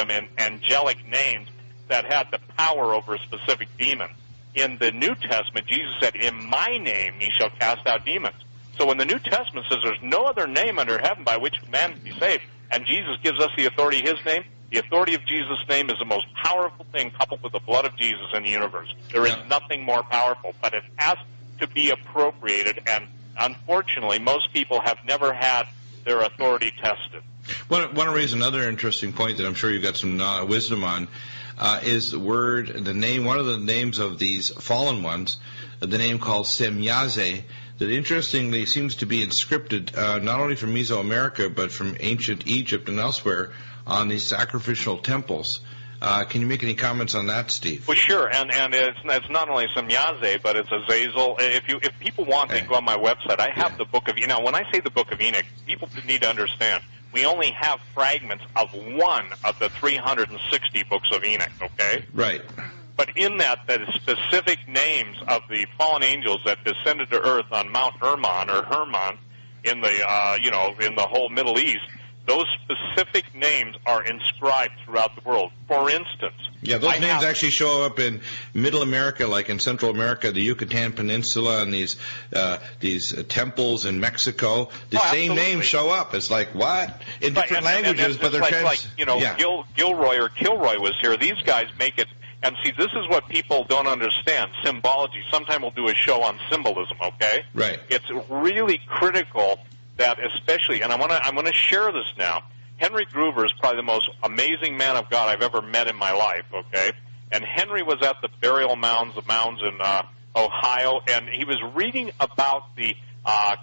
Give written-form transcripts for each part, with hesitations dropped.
them in angelic names that had the power over a specific demon. In the New Testament, Jesus said, "In my name ye shall cast out demons." So when the New Testament says there's no other name under heaven by which man can be saved, and Jesus gives us the authority of his name, the authority of Jesus' name is the most powerful thing coupled with the blood of Jesus in the universe. There is nothing more powerful, but it has to be appropriated, and unfortunately, most people have never had their authority tested. Want to raise another interesting point that I'm sure you've got some wisdom on, is the name, one of the names of these fallen ones, the name called Semyaze, that interestingly seems to be inscripted not only from Mesoamerica but from ancient Egypt and elsewhere on these sacrificial temples. Can you make any comments on that, Steve? Well, sure, and it's not only Semyaze, but it's Azazel. If people want, they go on my website. I have the Book of Enoch. Now, when I say the Book of Enoch, people need to understand, we only have fragments of one of the 360 books of Enoch, okay? Right. But in that specific names of the fallen angels that descended to earth on Mount Hermon or Hermon in the in the whole Middle East, those specific names are inscribed throughout the world. For instance, those names actually show up in Middle America, like in Central America, the Yucatan Peninsula, and these temples in Mexico. The same names show up. It's like, what? In different languages, but they're Gilroy or Kilroy was here. These guys make it. And see, this is what people don't understand, symbology. Sometime we'll do a show on symbolism, okay? Right. It's really critical that especially, and I'm gonna share this now. Henry Gruver is probably the most amazing man of God I've ever met in my life, okay? And Henry was at the burial mounds in Ohio, and he was reading about the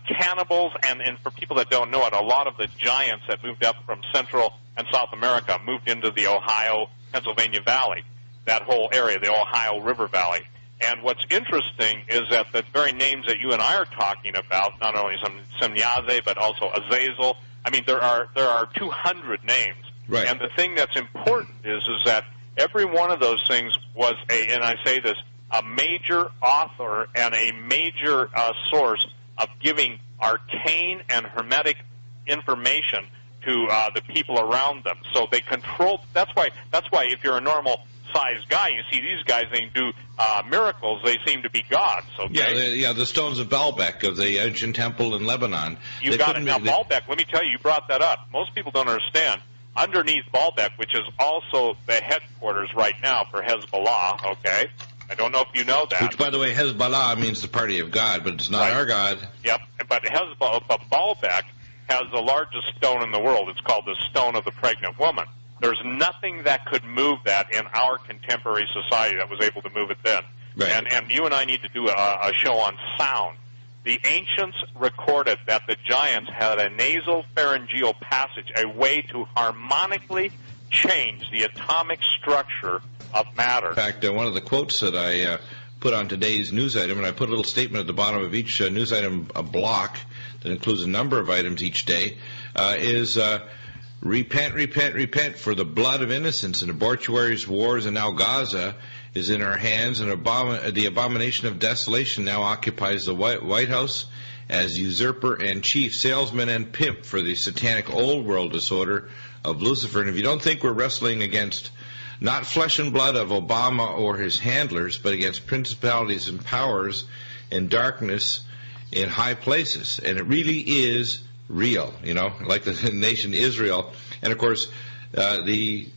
cannibals, and for people that don't know it, a lot of the giants that moved up from Central and South America moved into the Ohio, Pennsylvania Valley. That whole area, the Ohio River Valley. And what's interesting is that the very names that you and I are talking about, not only Semyaze, but also Azazel, I mean, there are 200 names. Right. And the thing that's important is that every one of those things was and I say this, a major author and a major source of giving arcane and hermetic information to the people around them. So they controlled, that's why if you're a normal sized guy, you see these guys, they do miracles, they seem to be gods, okay? The stones of Baalbek of the ancient temple in Lebanon. You got it. Now, Baalbek, let me tell you brought that up. Most people don't understand. Underneath Baalbek, which is also the headquarters right now for Hezbollah, okay? I don't know if you know that. Which, by the way, Hezbollah means the party of God, but it's not our God. Yep, but Baalbek has the largest stone in the world. It's called the Stone of the Pregnant Woman. There's nothing that could move that in our contemporary society that was able to move it then. Right. And you and I need to do a show on sound. The ancients recorded that the giants had a nasopharyngeal passage, a way to harmonically change the atomic structure of matter. In fact, one of the quotes that I put on today's news item, and I put a little statement at the bottom of each news item block that includes a number of items each day, is... repent, repent, repent, for the blood of innocents and abortuaries, wars, and now Gaza is in our hands, and the abomination of desolation now occupies the White House as usurper and chief salesman and pimp for the satanic old world disorder of Lucifer. And if you don't think we're wrestling against not flesh and blood of Obama or his handlers, but against principalities and powers and darkness in high places, and it really is real, like the nation Israel. And of course, the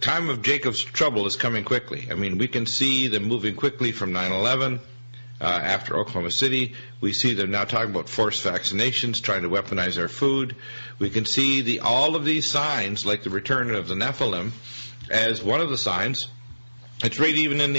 time of Jacob's trouble is coming quickly. I mean, we can see them moving quickly from 9/11 after Oklahoma City. We see them now talking about forced vaccinations, trying to weaponize our food. We can see all of these signs, like the return of the Nephilim, as one of the signs. It's right even in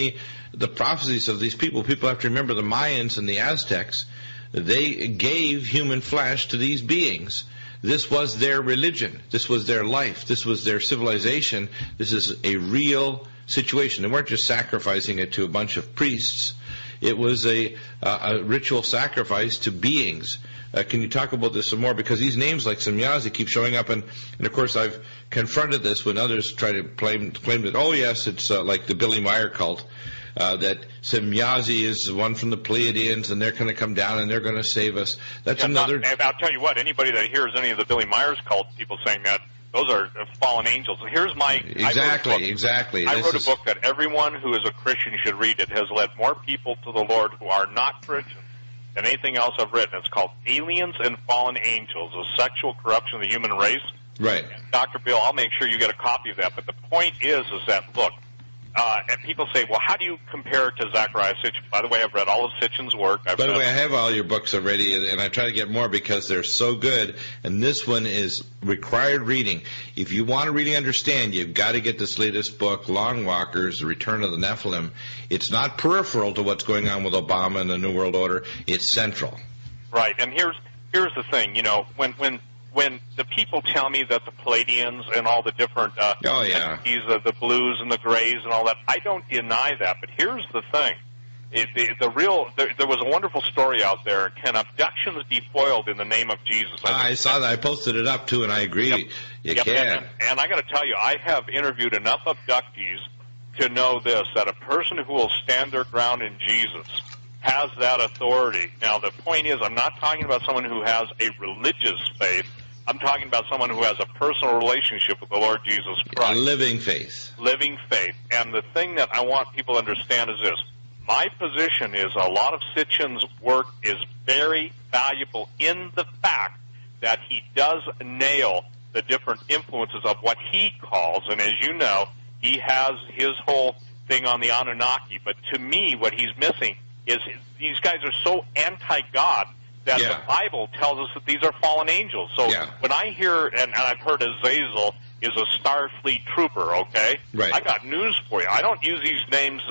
the prophecies of these people. People have to remember the Mayans and the Aztecs. They gave human flesh to these beings. This was their religion. This was their life. This was their civilization. This is a real situation. They weren't just sacrificing it to a bunch of priests. It was a ritual sacrifice to beings. Can you talk about this some more? Because these names like Semyaze keep showing up, and of course I've confronted this when others try to claim that, oh yes, it's like the Billy Meyer cult. That Semyaze is the one from the Pleiadians, and they're going to come down and they're going to save us. That's another. I'll tell you what. Anybody that hears any of the Billy Myers cult people saying that, Those are fallen angels. Here's my... Exactly. I wrote a book that everyone who is a Christian should read. It has led more people to the Lord who are not Christians than anything else I've written. It's called Aliens and Fallen Angels, the sexual corruption of the human race. Right. And Dr. Bill, I'll make sure you get a copy of that. But the point is that, look, and people say, well, how do you compare it to Zechariah Sitchin? By the way, I've read all of Sitchin's work. By the way, I have all your books already, and I try to get more because they're so good. And this one is required reading. If you want to really understand, you've got to get this latest book, Long Walkers, The Return of the Nephilim. It's not peripheral to what's going on with Obama and the New World Order. It's central. Right. And here's the thing. You know, when the people tell me that the Palladians and all the different entities, the blues and the grays and all that, I don't deny that. But here's the thing. There was a wonderful story out there. Can abductions be foiled in the name of Jesus? I saw that. I posted it up, too, and I agree. You can. And I got to tell you, I have interviewed enough abductees to know this, that a person who will stand their ground in Jesus has that authority. Now, the point is, I'm not talking about someone who has a religious faith. I'm talking about someone who has a personal relationship with the Lord Jesus Christ. A living faith. Living faith. And the thing that I want people to understand is this. My position is a lot of Sitchin's work is very valuable in the fact that he does nail the different influences of what he calls, and as you know, he has his whole thing on the Anunnaki. But to me, what he's missing is these guys are so anti-God that the Bible tells us that these are fallen angels. So when I hear, and I've heard Azazel is a Starfleet trooper, okay? Right. I got news for you. I don't use these names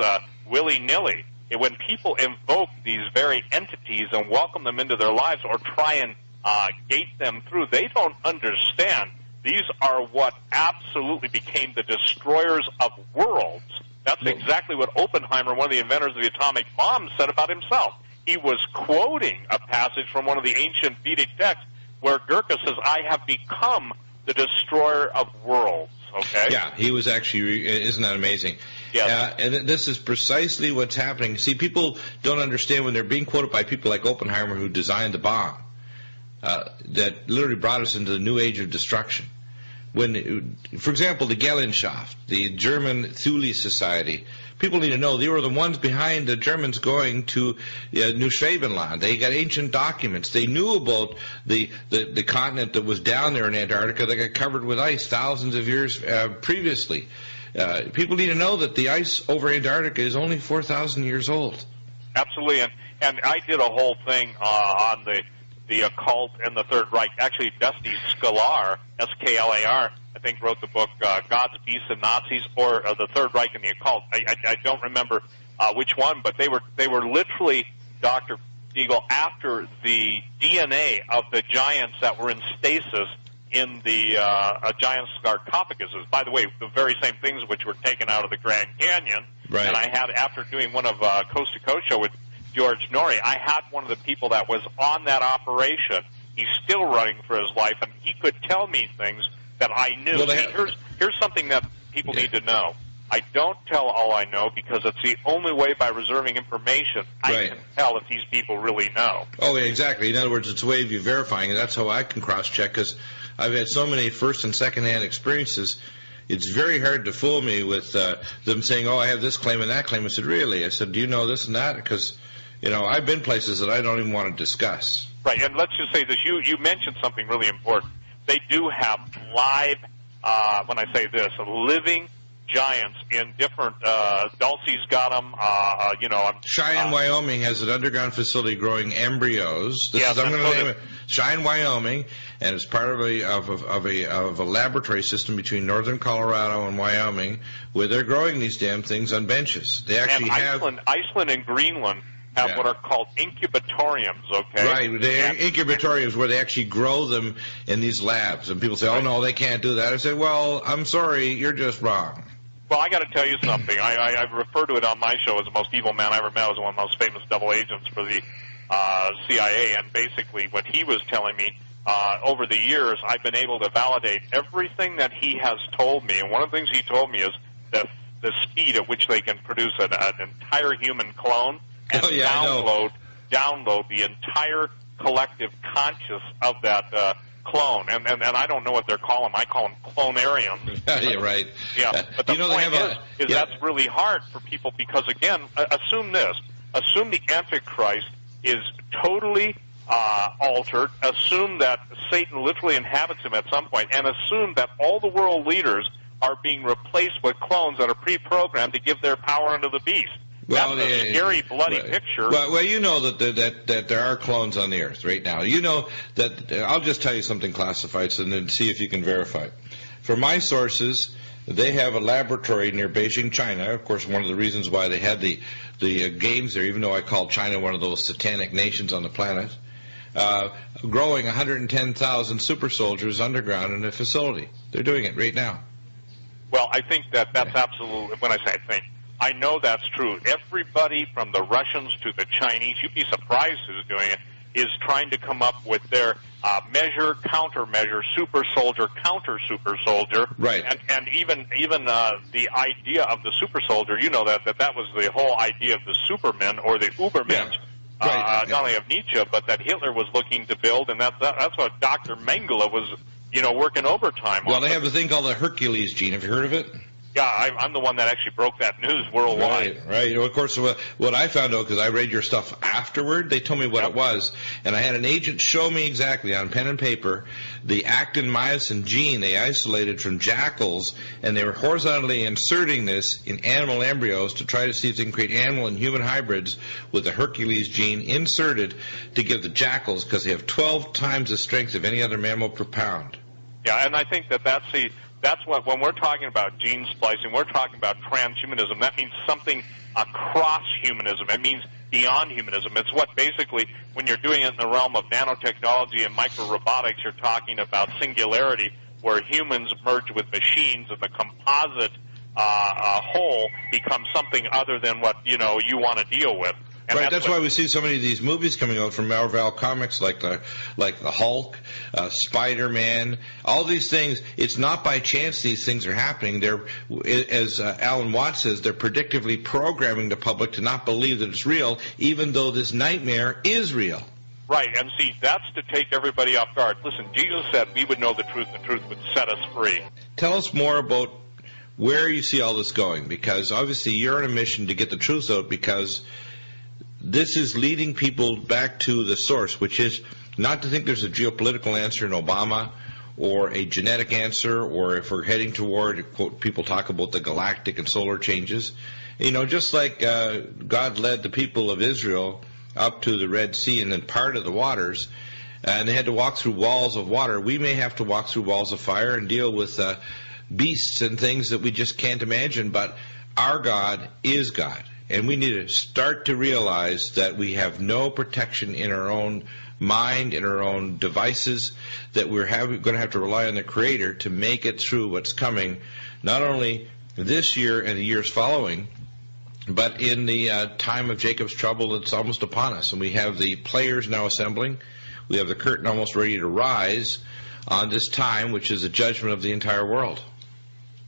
willy-nilly. When people invoke these very entities and welcome them into their lives or try and gate them through, they don't understand. These are what absolutely became the destroyers of worlds. That's exactly what Oppenheimer, one of the inventors of the atomic bomb, said about himself. He was quoting a passage from one of the ancient Vedic texts where Gurkha says, I have become the destroyer of worlds. Okay? Yeah, he was actually, isn't that amazing? Yes. And this is precisely what's happening. See, people don't understand when they're being quoted by people like Oppenheimer who designed the bomb that literally brought us into the new age of destruction. When, for example, the Gesellschaft, the German Thule Society, people need to know they were the ones behind the Germans going to New Schwabenland. They got ancient documents. They knew about the continent that was down there in Antarctica that got covered with ice thousands of years previously. People need to know that the ice over Antarctica is only 4,000 years old. Absolutely, and I did a whole thing on the occult and the Third Reich. Actually, Dusty Sklar, S-K-L-A-R, I think wrote the book Gods, Beasts, and Nazis, or the Third Reich and the Occult. I don't remember which one, but they were literally, Dr. Deagle, after the DNA of the giants that were in stasis in the giant sarcophaguses. By the way, the very same things which were taken out of the Grand Canyon. Right. And I had, after doing one of Coast to Coast show with George Norrie, I had one of the people that was on that operation. He's still running for his life, and he could tell me things that I knew. Well, here's something that people need to know. I don't tell all I know because it's the only way, by reserving information, I can tell if these people really know. Oh, exactly. In other words, it's a way of you verifying, and that's how I can cross-check, because I've had so many first- and second-hand experiences. It's very hard to fool me with them saying, oh, I have this claim and that claim. I said, really? I said, do you know this and that? Because, I've been places that I don't even want to discuss. Right, and let's just say this. You mentioned something really important. They do have live, when I say this, living giants in different, Dulce's got them, Cheyenne, Wyoming has an underground facility growing embryos. I'm going to name it Cheyenne, Wyoming, and it's part of a laboratory system between northern Colorado and Wyoming where they're growing these damn things on benches. They actually have Iceland and Greenland have what are called incubatoriums, okay? Right, incubatoriums where they actually grow them in these labs. And people say, oh, no, they can't do that. I say, well, I'm sorry, you're just wrong. Well, I got to tell you something. I refer to it on my show as the most evil man I ever met. I was one of the most famous double agents for the CIA, and basically what he was telling me, over the years, I've been able to validate everything that he has told me. And one of the things he told me is the speed at which they can produce an entire human clone and download the entire collective conscious of that clone, and I don't know what they're calling them. I call them clonarians. Yeah, right. Yeah, but the point is that's really hard for people because, again, assume this. Assume the Antichrist is totally altered. Assume that Satan literally inhabits him at some point, and assume that all the world leaders are being replaced with clones that are pre-programmed to give their power unto the beast. Well, that's a scary, bloody picture. Well, you know that there are clones on the earth right now. You know that. I'll just tell you something classified, and then see if you can verify it. From my sources, they have a laboratory near Beijing, China. Of course, one of the reasons why they had the games there, even though I call China one of those satanic nations on the planet, growing 110,000 super soldiers underground in a facility. They're doing it right now. Well, I think that's absolutely. When I say I think, I know that's true. Everybody from the Russians to the Chinese, you'd be surprised who's doing it, is trying to come up with their measure, countermeasure, super soldier, counter super soldier. Right. And even the idea of the super soldier, you know that was the whole idea of the supermen or the Ubermen. Yeah. Right. Not only of Nietzsche, but that Hitler was looking to build, and that's what Dr. Mengele was, working overtime on. Well, they have a thing called the Hercules gene. Have you heard of it? Yeah, I'm the one that actually broke that news worldwide. Right. Well, of course, what I found out, because I read your stuff afterward, they told me what it was, and I had an agent show me exactly on pen and paper the actin-myosin gene they isolated from jackals, and they were horizontally inserting this in animal embryos to try to see if they can create animal and human hybrids with the Hercules gene inserted to give the jackals, because they have 12 times the strength of any other mammal per pound. Yeah, and I think that's what, when we're talking about gene splicing, we're talking about transhumanism. That means something across humanism. It means beyond humanism. It's what basically, when you're doing it in the realm of nanotechnology and micro-robotics, you're talking about singularity, where humans merge with machines and the composite whole becomes something other than what, you want to deal with. And right, that's why we see so many of these movies coming out from Marvel Comics, like the Hulk, Spider-Man, all these things. It's not by chance these things are happening. They're, as Alan Watts says, they're predictively programming the public to not believe that it's real, even though this nightmare is real. Right, and see, that's to take everybody off guard. Listen, Jesus said we would know the truth, and the truth would set us free. Tell us more about where you see all this going, because obviously you're on a mission to get the truth out, because this is leading people back to the source, which is not to think there's a geopolitical answer in Obama or a genetic answer, or if we're heading toward, quote, people talk about the galactic and solar changes. Just like God led the people of Israel up to the Red Sea and then part of the waters, and they had to walk through walls of water, we may have to walk through walls of fire and deal with beasts and things that we just can't imagine, but our God is God. And we need to start to realize that we have no protection in our own mind, in our own devices, that we're going to have to rely on the Creator to make it through what's coming, not only this year and the years following, but in the time of Jacob's trouble that's almost upon us. And we have the players now assembling. We have the curtain almost ready to rise on this time, which is the judgment of the entire world.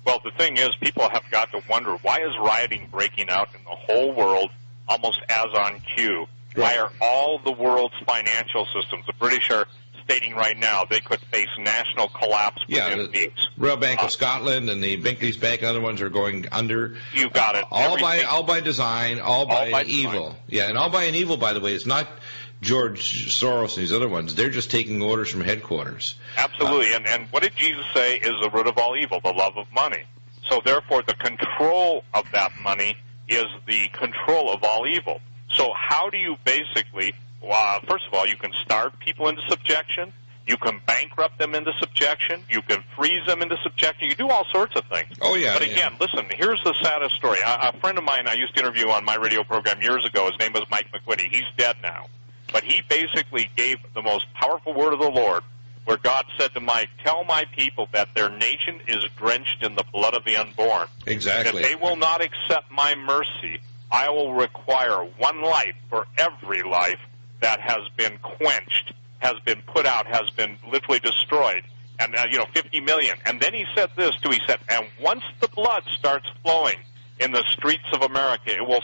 Well, the thing is, people have got to wonder, why is rioting breaking out in the whole world almost as on cue? Right. Why are all the world's financial systems, the British are stating right now, they could face national collapse within weeks. Royal Bank of Scotland and the Binkley's Bank and other ones are going under. You got it. All by design, all by evil. Design. Yeah, and all by an evil, by the way, is not George Soros and these other ones. They're just taking orders from headquarters. Absolutely. And what did Jesus say is the root of all evil? The love of money. So therefore, the control of that money is the control of all evil. So how do you basically, first of all, you can starve people into subjection. You can bankrupt them into subjection. You can freeze them into subjection. You do all sorts of things. Oh, yeah. But again, listen, here's the saddest story. A friend of mine I used to interview on my radio program years ago, his name was Mike McQuitty. He's dead now. But he basically gave the most powerful word of the Lord, where God said to Mike, tell my people that their nation is drenched in the blood of the unborn. Exactly. And if they will not accept my mercy, I will require one life for every life that has been quenched, has been put out, has been literally destroyed. And, 50 million. And then he said this, too. He said, and once the blood starts flowing in the streets of America, it will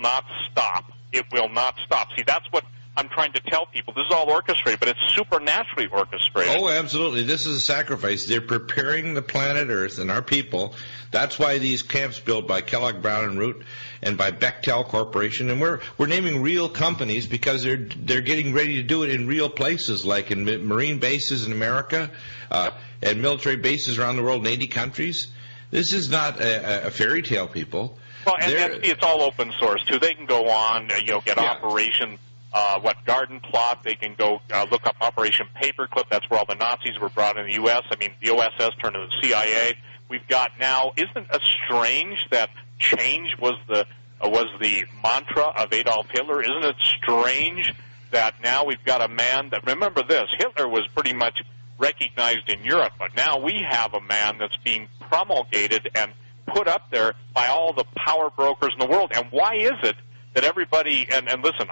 not stop. It will not stop. See, that's what I'm trying to tell people. This is all orchestrated, but it's supernaturally orchestrated. Oh, absolutely. This is a sacrifice. They're preparing the planet Earth and our people. That's why these camps built by Kellogg, Brown and Root and by Bechtel Corporation, and we're naming real companies because they're getting ready to do it in real places, like in Marine bases in America and military bases around the world in 80 countries. This is not a fairy tale, people. Well, and it's all open source too. They can go on, get Operation Garden Plot. They can go look up Operation Paperclip. That's where all the Nazis were brought in the U.S. I mean, the OSS turned into the CIA. We've got now. Isn't it strange that change was the mantra of Adolf Hitler? Isn't it strange that now we've got a man that, remember this, Hitler was pretty much recognized in Europe, but now we have a man that's being promulgated and put up there by all the power brokers in the world. And why is it that everybody, and listen,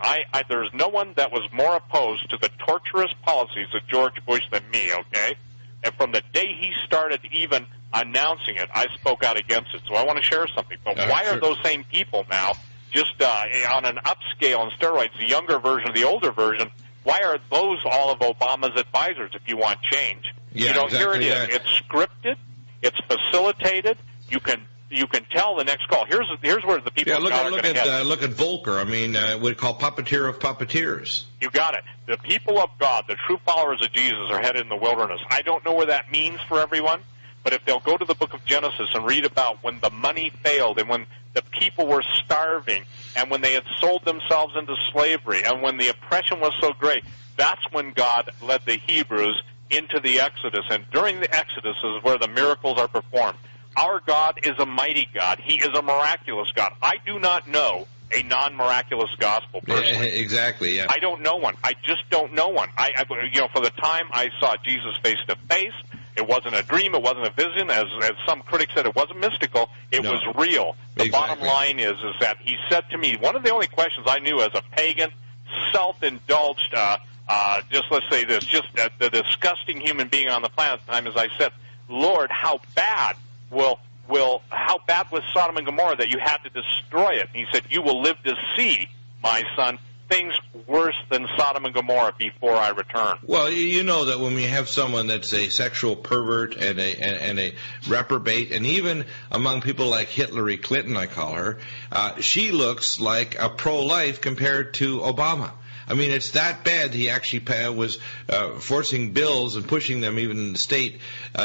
there's no one that was more opposed to the torturous policies of George Bush than me, okay? And from the day he started even announcing it, I spoke out against it. So I want to share something. But why are those same people now just on an upscale on steroids, the younger version of the older version, why are those all of Obama's advisors if you want change? Yeah, exactly. Here it is. It's scripted. It's facilitated. You can tell the next call. Here's where the people look at Volcker. I mean, we call puppeteer of puppeteers. You got it. The people of God, the true followers of Jesus, are headed in the wilderness. I don't know where that means for everyone, but if they'll go to the book of Genesis and read about when the money failed and when the people were starving and when they had sold themselves into slavery and when the oppression was so great, that's when God led the Hebrews into the Exodus. And during the Exodus is where the miracles are performed. Our God is a mighty God. He is a miraculous God. I do not know a non-miraculous gospel personally. Exactly, yeah. I don't know one. I just don't know one. For the time I saw Jesus face to face, it wasn't a dream, it wasn't a vision. As some critics said, it wasn't mystical. It was real. The bottom line is that he said to me, one of the only questions I knew as a pagan, self-indulged, just let's say this, just the disgusting human being on the planet at the time, as I said, Lord, how bad was Sodom and Gomorrah that you had to destroy it? And he said, you will live to see, my son, things worse than Sodom and Gomorrah before I return. Well, you know that when we have someone that's a sexual pervert and a reprobate, and even among people like Hillary Clinton, I call her, she looks like a pro-life compared to Obama. I mean, it's that bad. He actually was forcing bills and pushing them, even in the state,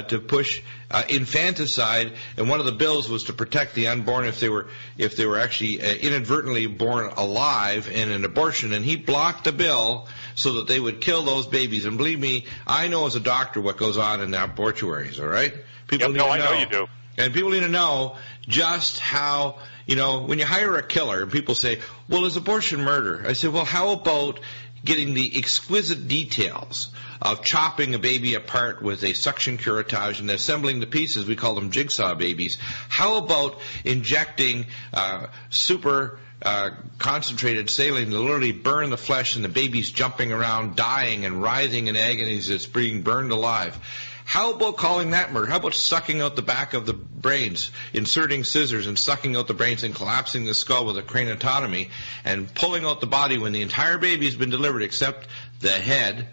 to push infanticide. And one of the bills was to protect the unborn if they were actually inadvertently born alive in an abortion. And he blocked the bill so that they would kill those babies. And believe me, I know as a doctor what goes on in the abortuaries. All right, people need to know. I know you do. And people need to know just how, when you hire a killer and people say, well, is abortion murder? I say, well, how about getting the exquisite details of chopping a baby apart with a suction curettage and assembling the pieces? We call them jigsaw babies. How about injecting super concentrated saline to literally burn the flesh and the baby's jumping around, dying and writhing in agony as it's being burned alive? How about calling that murder? How about sucking out the back of the brains, inserting scissors and sucking out the brains and collapsing the skull with a craniotomy and pulling out the body when the entire baby has been delivered except the head,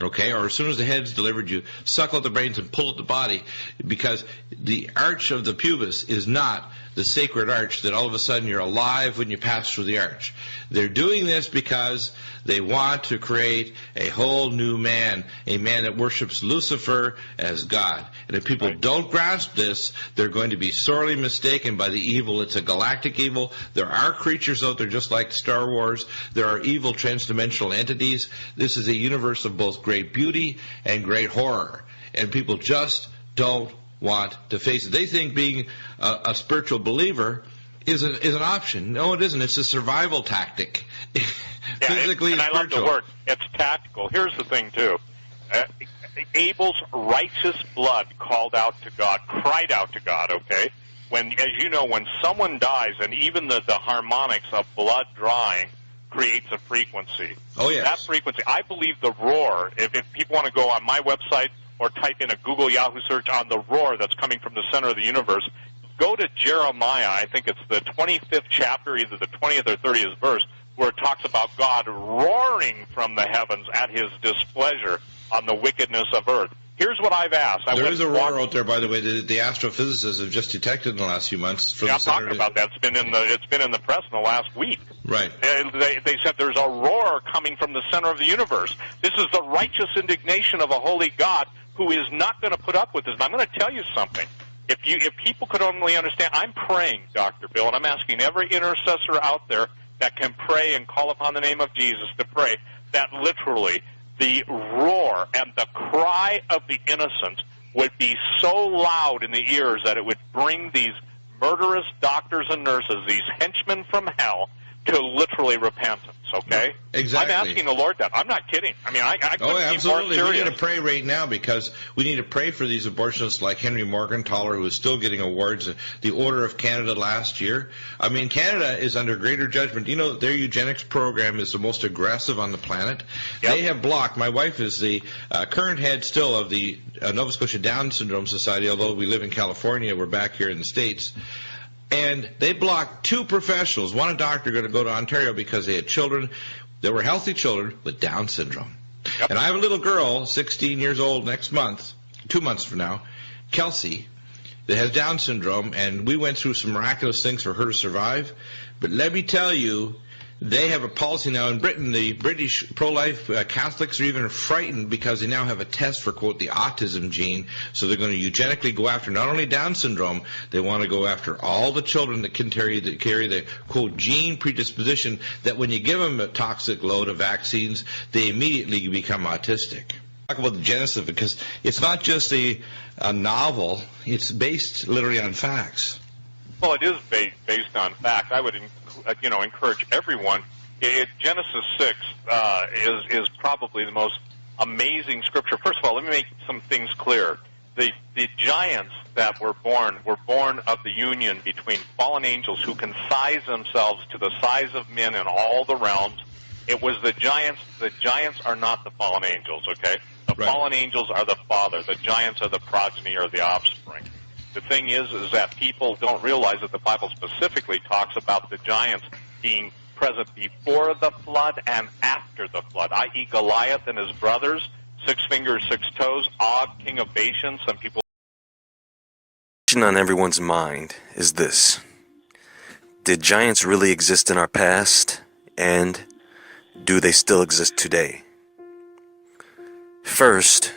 okay? Or as soon as the head's delivered, you suck out the brains and pull out the body, because the arch of the pubis is not the sacred arch that all of a sudden you're alive when you pass through the arch. They're doing this because they want to create a whole new man, a man that worships Lucifer as God. And if people don't grasp this, they're going to be sorely mistaken by the evil. It's a galactic evil. There are creatures out there just like Star Wars. There are evil transdimensional entities. This is a universe of both great beauty and great horror. And people just don't want to face it. They think being a spiritual believer is an option. No, it isn't. It's a survival tactic. Physically and I love the word. It's tactical. Here's the thing, too. Abel's righteous blood called out to God, cried out to God, okay? As you know, when someone dies, and even the harmonics of blood drawing creates a frequency. Oh, yes. That frequency, I believe the roar, if people want to go on my website or type in a Google Yahoo search on the roar that's coming from the center of the universe, go to Jeremiah, I think it's the 25th chapter, either the 20th or 30th verse. where it talks about God roaring from the heavens at his displeasure on the wickedness of earth. Here's what I've asked. There is a roar out there, by the way, that the astrophysicists have just detected in the last few months. Yeah, I'm talking about that. It's been in the press in the last week. Right. They said there's a roar coming from the center of the universe. This is the righteous indignation of a holy God who is not going to put up with this. And I'm going to tell you something. If people could only understand, I'm praying, Dr. Bill, and I'm asking every intercessor out there that can pray and call upon the name of Jesus to pray, that literally the roar and the cry of the innocent would be so loud in the ears that it would bring these murderous doctors and nurses, these henchmen from hell, to literally repentance, okay? Exactly. I'm asking the Lord that. I'm not kidding. I mean, I couldn't be more absolutely. serious. We need to pray right now, because we need to pray for these abortionists like Henry Morgentaler, who is still getting awards. The Order of Canada last year. I mean, Canada is under greater judgment. You know, their eugenics program is the most aggressive on the planet. Yep. They have blocked. My wife is the current head still of the Nova Scotia Down Syndrome Society, although we live in California. We're back here in the States. And they blocked 2 professionals, one a doctor, going to go to Ontario because they had children. They were healthy children with Down syndrome. Yep. And I have a little girl, 16 years old next month, 2 months from now, Kelsey, that has Down syndrome, and we went through some miraculous things for her to survive. But let me tell you, they have a policy now in Britain. The British pro-life Catholics are even frightened because they now have a test for, quote, the autism gene. So they're going to eugenically go after not only Down syndrome, they want to go after all the children that can carry the, quote, gene predisposition that when you give them a toxic load of vaccines, they immediately become autistic. Talk about the genesis of it, because it's not just a novel. It's based literally on facts. Well, it is based on fact. I would encourage everyone. Genesis 6 is probably the most amazing scripture. First of all, let me make some things clear. The giants that were born of the union between fallen angels who can size themselves to the size of men in all the realms. It was the giants. The giants are not the fallen angels, okay? The fallen angels are the father. The giants are the progeny or the offspring. The thing is that people don't realize that the Bible specifically talks about the giants being present before the flood and after the flood, i.e. Goliath and his brothers, 6 fingers, 6 toes, Og, king of Bashan. Some people... The question on everyone's mind is this: did giants really exist in our past, and do they still exist today? First,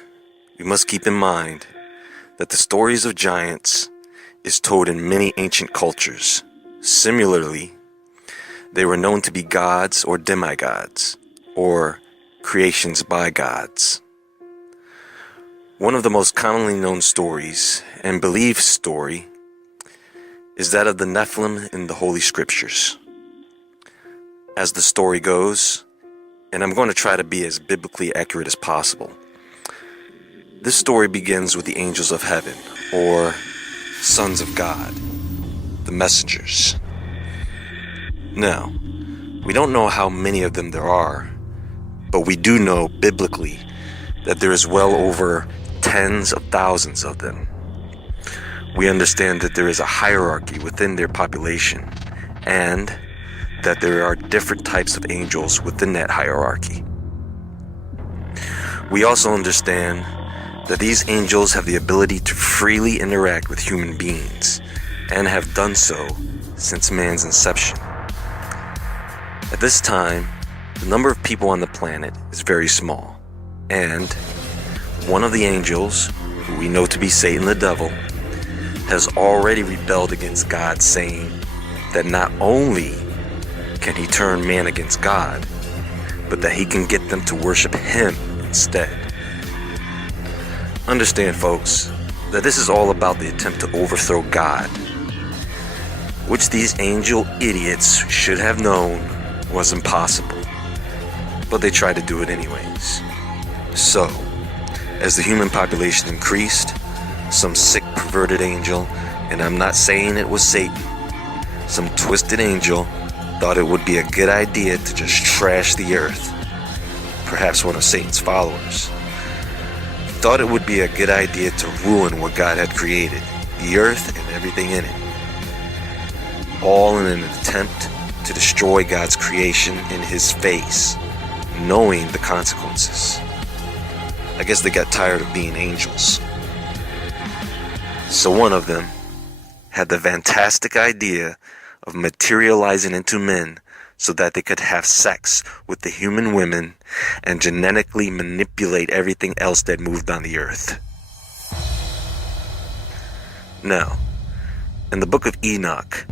we must keep in mind that the stories of giants is told in many ancient cultures. Similarly, they were known to be gods or demigods, or creations by gods. One of the most commonly known stories, and believed story, is that of the Nephilim in the Holy Scriptures. As the story goes, and I'm going to try to be as biblically accurate as possible, this story begins with the angels of heaven, or sons of God, the messengers. Now, we don't know how many of them there are, but we do know biblically that there is well over tens of thousands of them. We understand that there is a hierarchy within their population, and that there are different types of angels within that hierarchy. We also understand that these angels have the ability to freely interact with human beings, and have done so since man's inception. At this time, the number of people on the planet is very small, and one of the angels, who we know to be Satan the devil, has already rebelled against God, saying that not only can he turn man against God, but that he can get them to worship him instead. Understand, folks, that this is all about the attempt to overthrow God, which these angel idiots should have known was impossible, but they tried to do it anyways. So, as the human population increased, some sick, perverted angel, and I'm not saying it was Satan, some twisted angel thought it would be a good idea to just trash the earth, perhaps one of Satan's followers, thought it would be a good idea to ruin what God had created, the earth and everything in it, all in an attempt to destroy God's creation in his face, knowing the consequences. I guess they got tired of being angels. So one of them had the fantastic idea of materializing into men so that they could have sex with the human women and genetically manipulate everything else that moved on the earth. Now, in the book of Enoch,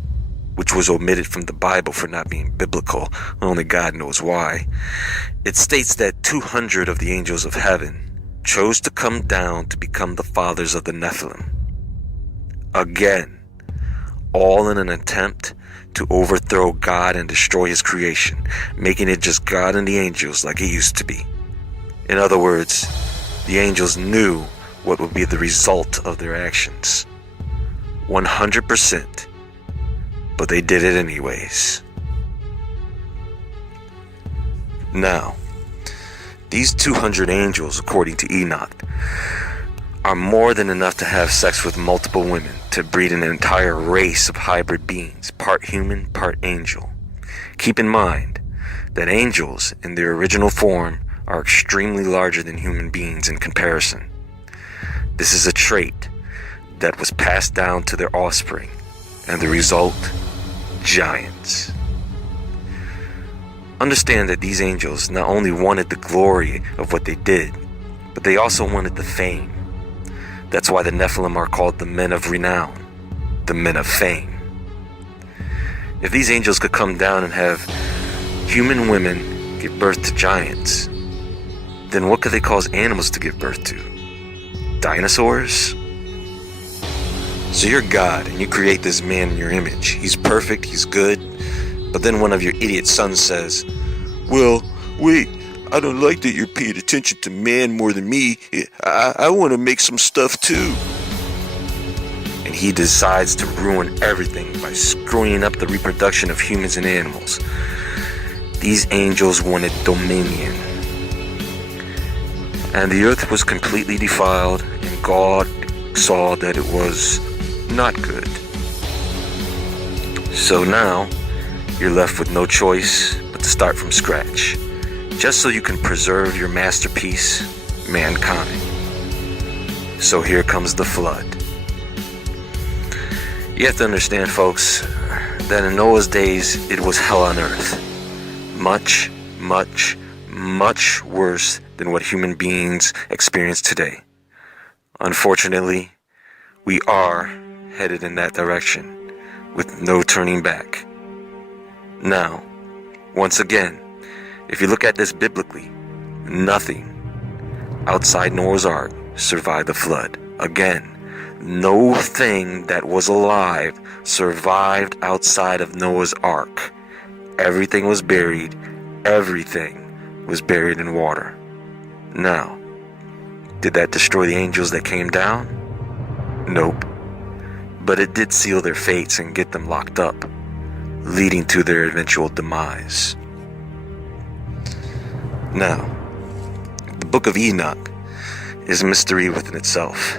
which was omitted from the Bible for not being biblical, only God knows why, it states that 200 of the angels of heaven chose to come down to become the fathers of the Nephilim. Again, all in an attempt to overthrow God and destroy his creation, making it just God and the angels like it used to be. In other words, the angels knew what would be the result of their actions. 100%. But they did it anyways. Now, these 200 angels, according to Enoch, are more than enough to have sex with multiple women to breed an entire race of hybrid beings, part human, part angel. Keep in mind that angels in their original form are extremely larger than human beings in comparison. This is a trait that was passed down to their offspring, and the result, giants. Understand that these angels not only wanted the glory of what they did, but they also wanted the fame. That's why the Nephilim are called the men of renown, the men of fame. If these angels could come down and have human women give birth to giants, then what could they cause animals to give birth to? Dinosaurs? So you're God, and you create this man in your image. He's perfect, he's good, but then one of your idiot sons says, "Well, wait, I don't like that you're paying attention to man more than me. I want to make some stuff too." And he decides to ruin everything by screwing up the reproduction of humans and animals. These angels wanted dominion. And the earth was completely defiled, and God saw that it was not good. So now, you're left with no choice but to start from scratch, just so you can preserve your masterpiece, mankind. So here comes the flood. You have to understand, folks, that in Noah's days, it was hell on earth. Much, much, much worse than what human beings experience today. Unfortunately, we are headed in that direction with no turning back. Now, once again, if you look at this biblically, nothing outside Noah's Ark survived the flood. Again, no thing that was alive survived outside of Noah's Ark. Everything was buried. Everything was buried in water. Now, did that destroy the angels that came down? Nope. But it did seal their fates and get them locked up, leading to their eventual demise. Now, the book of Enoch is a mystery within itself.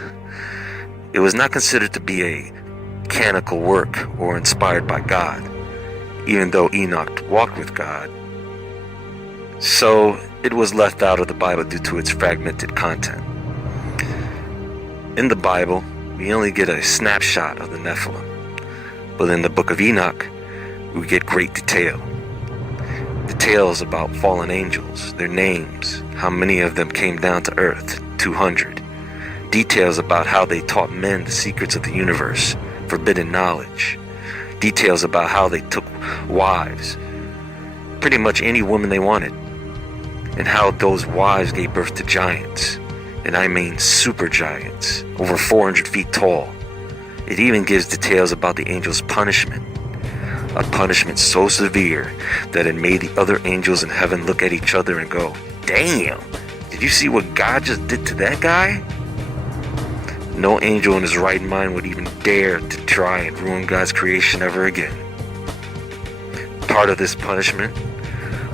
It was not considered to be a canonical work or inspired by God, even though Enoch walked with God. So it was left out of the Bible due to its fragmented content. In the Bible, we only get a snapshot of the Nephilim, but in the book of Enoch, we get great detail. Details about fallen angels, their names, how many of them came down to earth, 200. Details about how they taught men the secrets of the universe, forbidden knowledge. Details about how they took wives, pretty much any woman they wanted, and how those wives gave birth to giants. And I mean super giants, over 400 feet tall. It even gives details about the angels' punishment. A punishment so severe that it made the other angels in heaven look at each other and go, "Damn, did you see what God just did to that guy?" No angel in his right mind would even dare to try and ruin God's creation ever again. Part of this punishment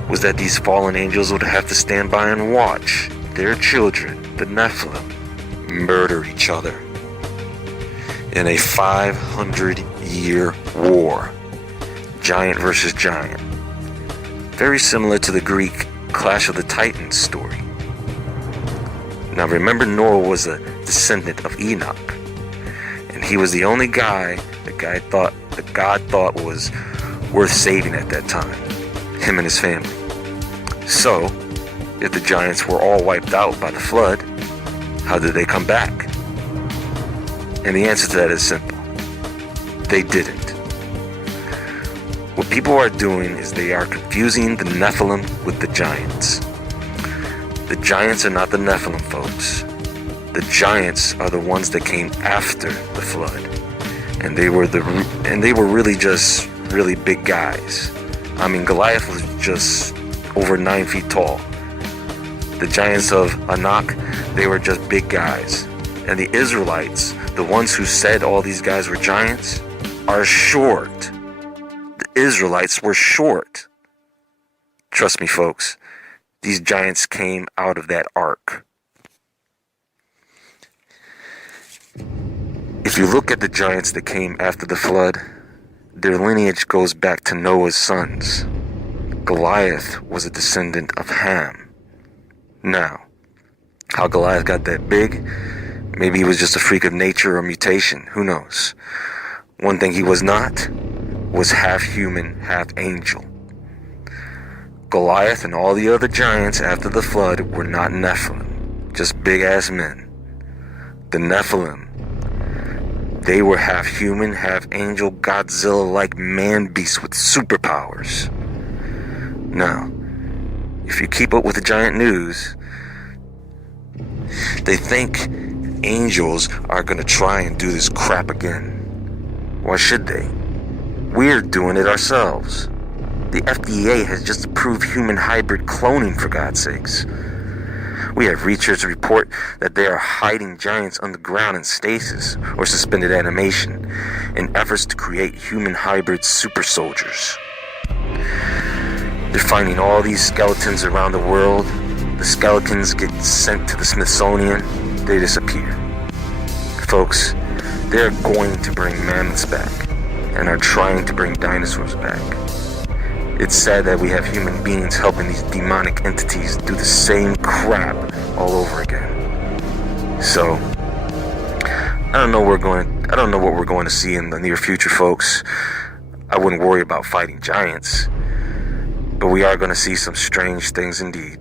was that these fallen angels would have to stand by and watch their children, the Nephilim, murder each other in a 500-year war. giant versus giant. Very similar to the Greek Clash of the Titans story. Now remember, Noah was a descendant of Enoch, and he was the only guy that God thought was worth saving at that time, him and his family. So, if the giants were all wiped out by the flood, how did they come back? And the answer to that is simple. They didn't. What people are doing is they are confusing the Nephilim with the giants. The giants are not the Nephilim, folks. The giants are the ones that came after the flood. And they were really just really big guys. I mean, Goliath was just over 9 feet tall. The giants of Anak, they were just big guys. And the Israelites, the ones who said all these guys were giants, are short. The Israelites were short. Trust me, folks. These giants came out of that ark. If you look at the giants that came after the flood, their lineage goes back to Noah's sons. Goliath was a descendant of Ham. Now, how Goliath got that big? Maybe he was just a freak of nature or mutation. Who knows? One thing he was not was half human, half angel. Goliath and all the other giants after the flood were not Nephilim, just big-ass men. The Nephilim, they were half human, half angel, Godzilla-like man-beasts with superpowers. Now, if you keep up with the giant news, they think angels are going to try and do this crap again. Why should they? We're doing it ourselves. The FDA has just approved human hybrid cloning, for God's sakes. We have researchers report that they are hiding giants underground in stasis or suspended animation in efforts to create human hybrid super soldiers. They're finding all these skeletons around the world. The skeletons get sent to the Smithsonian. They disappear. Folks, they're going to bring mammoths back and are trying to bring dinosaurs back. It's sad that we have human beings helping these demonic entities do the same crap all over again. So, I don't know what we're going to see in the near future, folks. I wouldn't worry about fighting giants, but we are going to see some strange things indeed.